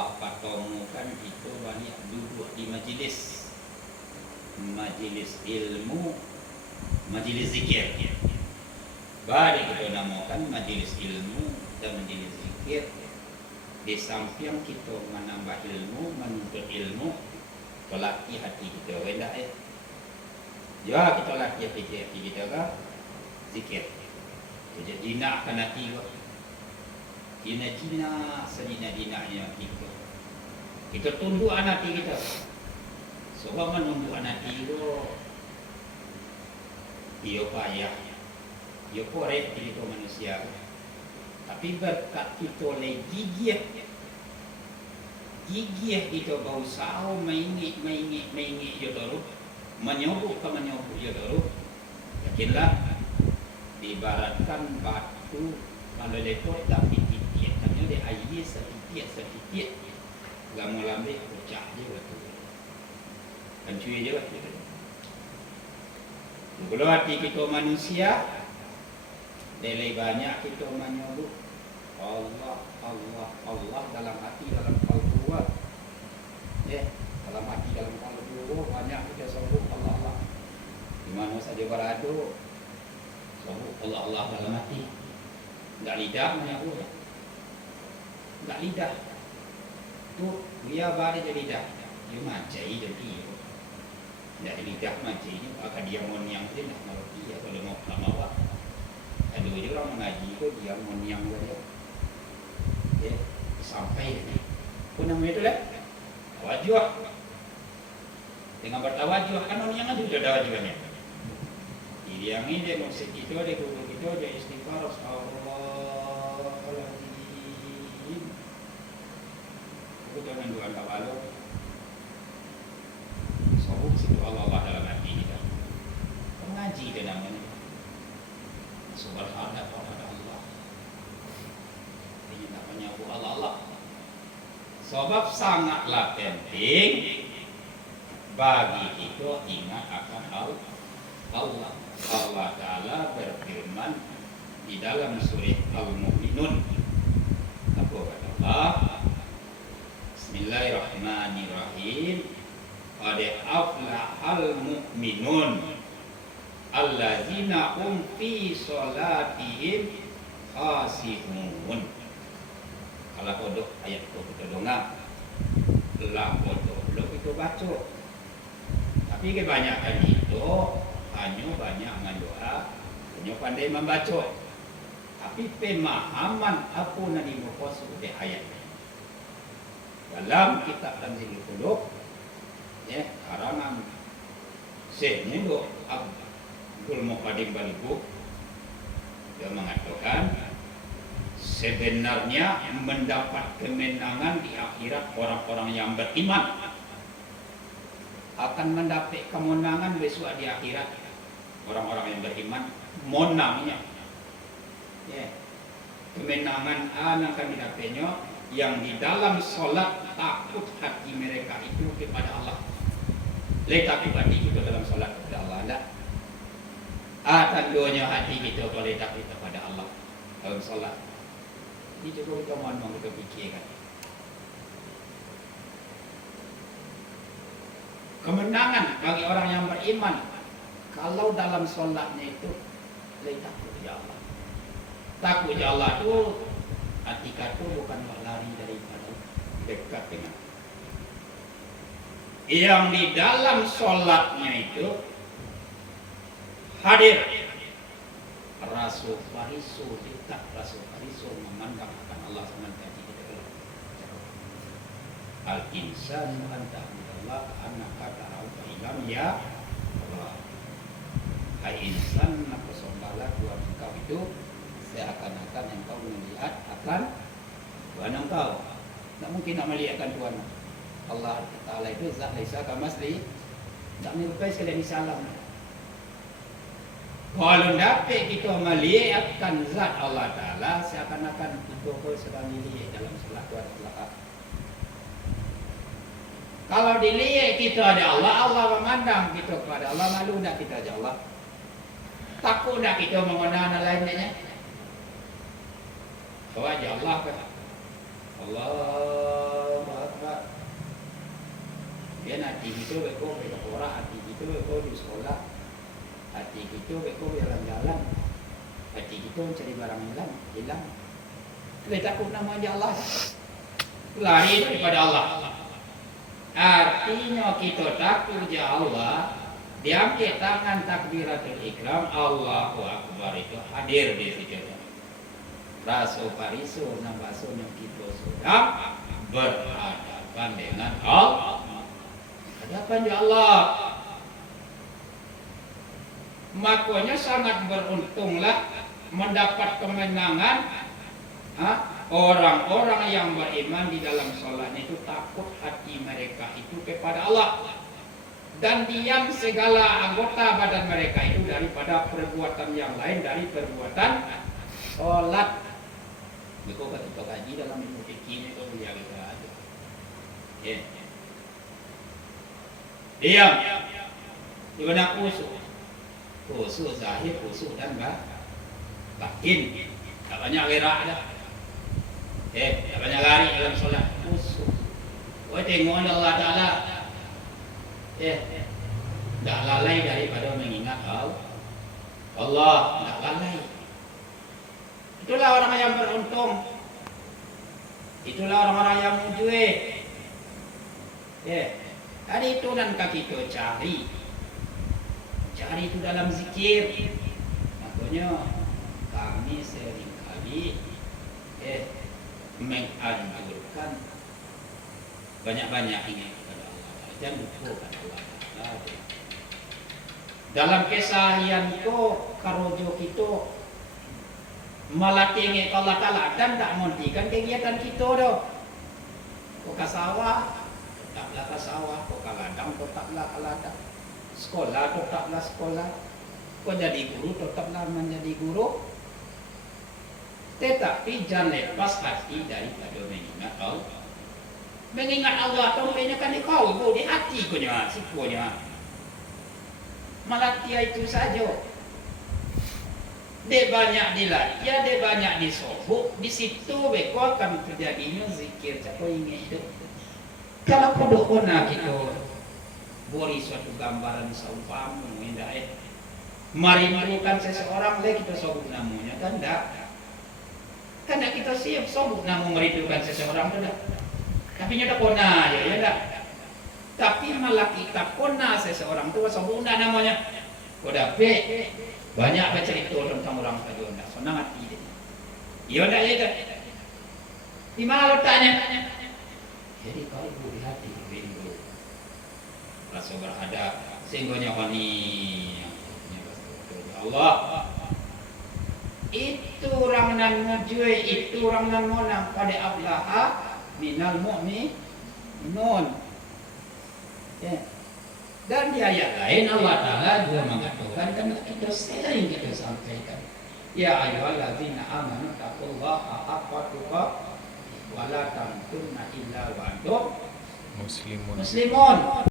Allah pertemukan itu banyak duduk di majlis ilmu, majlis zikir. Bari kita namakan majlis ilmu dan majlis zikir. Di samping kita menambah ilmu, menuntut ilmu, kita latih hati kita. Rendah ya kita latih hati kita ke zikir. Jadi jinakkan hati kita. Jina sedina-dinanya kita. Kita tunduk hati kita. Sebab menunduk hati itu dia payah. Dia korek kita manusia. Tapi berkat kita oleh gigih kita berusaha mengingit dia terus. Menyobok dia terus. Yakinlah diibaratkan batu kalau lepot tapi titik hanya dia air setitik gamu lambe pecah dia batu hancur je lah. Kalau hati kita manusia lebih banyak kita menyebut Allah dalam hati, dalam kalbu dalam hati, dalam kalbu banyak kita sebut Allah di mana saja berada sebut Allah dalam hati. Tak lidah menyebut, tak lidah tu dia bari jadi lidah dia macai jadi tak lidah macai ni akan dia moniang dia nak ngerti atau dia mau lama ada je orang mengaji tu dia moniang dia sampai ni pun nama itu lah tawajuh dengan bertawajuh kan moniang ada juga tawajuhnya dia ni dia musik itu dia guru itu dia istighfar aku jangan doa tawaluk sebut situ Allah dalam hati kita mengaji dia namanya subhanallah kepada Allah ini namanya Allah sebab sangatlah penting bagi kita ingat akan Allah Ta'ala berfirman di dalam surah Al-Mu'minun. Apa kata Allah? Bismillahirrahmanirrahim. Qad aflahal mu'minun allazina hum fi salatihim khashi'un. Kalau kodok ayat itu kita dengar, lah kodok belum kita baca. Tapi kebanyakan itu hanya banyak mendoa, hanya pandai membaca. Tapi pemahaman apa yang dimaksud oleh ayat ini. Dalam kitab Tanzilul Qulub, karangan Syekh Mulu Abdul Muqaddim Balibu, dia mengatakan sebenarnya mendapat kemenangan di akhirat orang-orang yang beriman akan mendapat kemenangan besok di akhirat. Orang-orang yang beriman monangnya kemenangan akan didapatnya yang di dalam solat takut hati mereka itu kepada Allah. Letak hati kita dalam solat kepada Allah tidak? Tandanya hati kita boleh takut kepada Allah dalam solat. Ini cukup kita mohon kita fikirkan. Kemenangan bagi orang yang beriman kalau dalam solatnya itu takut kepada Allah. Takut kepada Allah itu hati kata bukan lari daripada dekat dengan yang di dalam solatnya itu hadir Rasul Farisu tidak Rasul Farisu memandang akan Allah SWT. Al-insanu anta Allah anaka ta'ala ilam ya Allah. Hai insan, maka sembahlah Tuhan engkau itu seakan-akan engkau melihat akan Tuhan engkau. Tak mungkin nak melihatkan Tuhan Allah Ta'ala itu zat laisa kamasli, tak menyerupai sekalian salam. Kalau dapat kita melihatkan zat Allah Ta'ala seakan-akan kita sedang dilihat dalam salat Tuhan Allah. Kalau dilihat kita ada Allah, Allah memandang kita kepada Allah, malu tak kita ada Allah? Takut tak kita mengenal lainnya? Kau aja Allah kan? Allah hati kita beko berdoa, hati kita beko di sekolah, hati kita beko jalan-jalan, hati kita mencari barang hilang. Kita takut namanya Allah, lari daripada Allah. Artinya kita takut ya Allah, diambil tangan takbiratul ihram, Allahu Akbar itu hadir di situ. Rasul parisu nabasun yang kita sudah berhadapan dengan Allah. Hadapan ya Allah. Makanya sangat beruntunglah mendapat kemenangan orang-orang yang beriman di dalam sholat itu takut hati mereka itu kepada Allah dan diam segala anggota badan mereka itu daripada perbuatan yang lain dari perbuatan sholat. Beko kita kaji dalam ilmu fikih itu dia kita ada. Diam. Di mana khusyuk zahir, khusyuk dan batin. Tak banyak gerak dah. Tak banyak lari dalam solat, khusyuk. Kau tengok Allah Taala. Tak lalai daripada mengingat Allah, tak lalai. Itulah orang yang beruntung. Itulah orang-orang yang mujue. Tadi itu dan kaki kita cari itu dalam zikir. Makanya kami seringkali menganjurkan banyak-banyak ingat kepada Allah. Jangan lupa kepada Allah. Dalam keseharian itu karojo kita melatih ingat Allah Ta'ala dan tak menghentikan kegiatan kita doh. Kau ke sawah, tetaplah ke sawah. Kau ke ladang, tetaplah ke ladang. Sekolah, tetaplah sekolah. Kau jadi guru, tetaplah menjadi guru. Tetapi jangan lepas hati daripada mengingat Allah. Mengingat Allah itu kan di kalbu, di hati punya, sipunya. Melatih itu saja. Dia banyak dilatih, dia banyak disobuk. Di situ beko akan terjadinya zikir. Cakap ingat itu. Kalau kudukuna kita beri suatu gambaran seumpama, merindukan seseorang, kita sobuk namanya kan tak? Karena kita siap sobuk namun merindukan seseorang tu dah. Tapi nya tak kona ya tak. Tapi malah kita kona seseorang tu sobuk namanya. Koda pe banyak bercerita tentang orang tadi anda senang hati dia. Iya tak ya tak? Di mana letaknya? Jadi kalbu di hati rindu. Rasa berhadap sehingga wani Allah. Itu orang nan mujue, itu orang nan monang pada ablaha minal mu'minun. Dan di ayat lain Allah Ta'ala juga mengatakan kan kita sering kita sampaikan. Ya ayyuhallazina amanu taqullaha haqqa tuqatih wa la tamutunna illa wa antum muslimun.